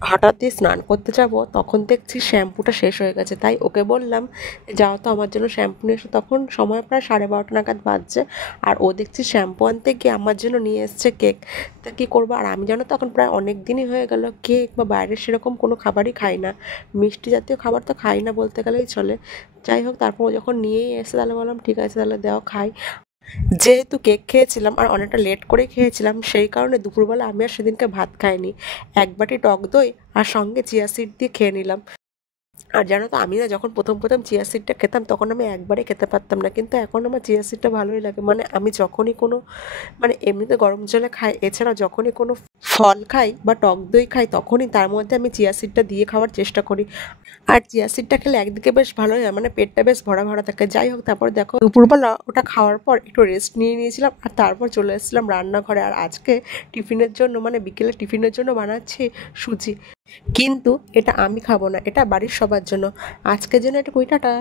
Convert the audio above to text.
হঠাৎই স্নান করতে যাব, তখন দেখছি শ্যাম্পুটা শেষ হয়ে গেছে। তাই ওকে বললাম, যাও তো আমার জন্য শ্যাম্পু নিয়ে এসো। তখন সময় প্রায় 12:30 নাগাদ বাজছে, আর ও দেখছি শ্যাম্পু আনতে গিয়ে আমার জন্য নিয়ে এসছে কেক। তা কী করবো, আর আমি জানো তখন প্রায় অনেক দিনই হয়ে গেল কেক বা বাইরের সেরকম কোনো খাবারই খাই না, মিষ্টি জাতীয় খাবার তো খাই না বলতে গেলেই চলে। যাই হোক, তারপর ও যখন নিয়েই এসে তাহলে বললাম ঠিক আছে তাহলে দাও খাই। যেহেতু কেক খেয়েছিলাম আর অনেকটা লেট করে খেয়েছিলাম, সেই কারণে দুপুরবেলা আমি আর সেদিনকে ভাত খাইনি। এক বাটি টক দই আর সঙ্গে চিয়া সিড দিয়ে খেয়ে নিলাম। আর জানো তো, আমি না যখন প্রথম প্রথম চিয়া সিডটা খেতাম তখন আমি একবারে খেতে পারতাম না, কিন্তু এখন আমার চিয়া সিডটা ভালোই লাগে। মানে আমি যখনই কোনো, মানে এমনিতে গরম জলে খাই, এছাড়া যখনই কোনো ফল খাই বা টক দই খাই তখনই তার মধ্যে আমি চিয়া সিডটা দিয়ে খাওয়ার চেষ্টা করি। আর চিয়া সিডটা খেলে একদিকে বেশ ভালোই হয়, মানে পেটটা বেশ ভরা ভরা থাকে। যাই হোক, তারপর দেখো দুপুরবেলা ওটা খাওয়ার পর একটু রেস্ট নিয়ে নিয়েছিলাম, আর তারপর চলে এসেছিলাম রান্নাঘরে। আর আজকে টিফিনের জন্য, মানে বিকেলে টিফিনের জন্য বানাচ্ছি সুজি। কিন্তু এটা আমি খাবো না, এটা বাড়ির সবার জন্য। আজকের জন্য এটা কুইটাটা।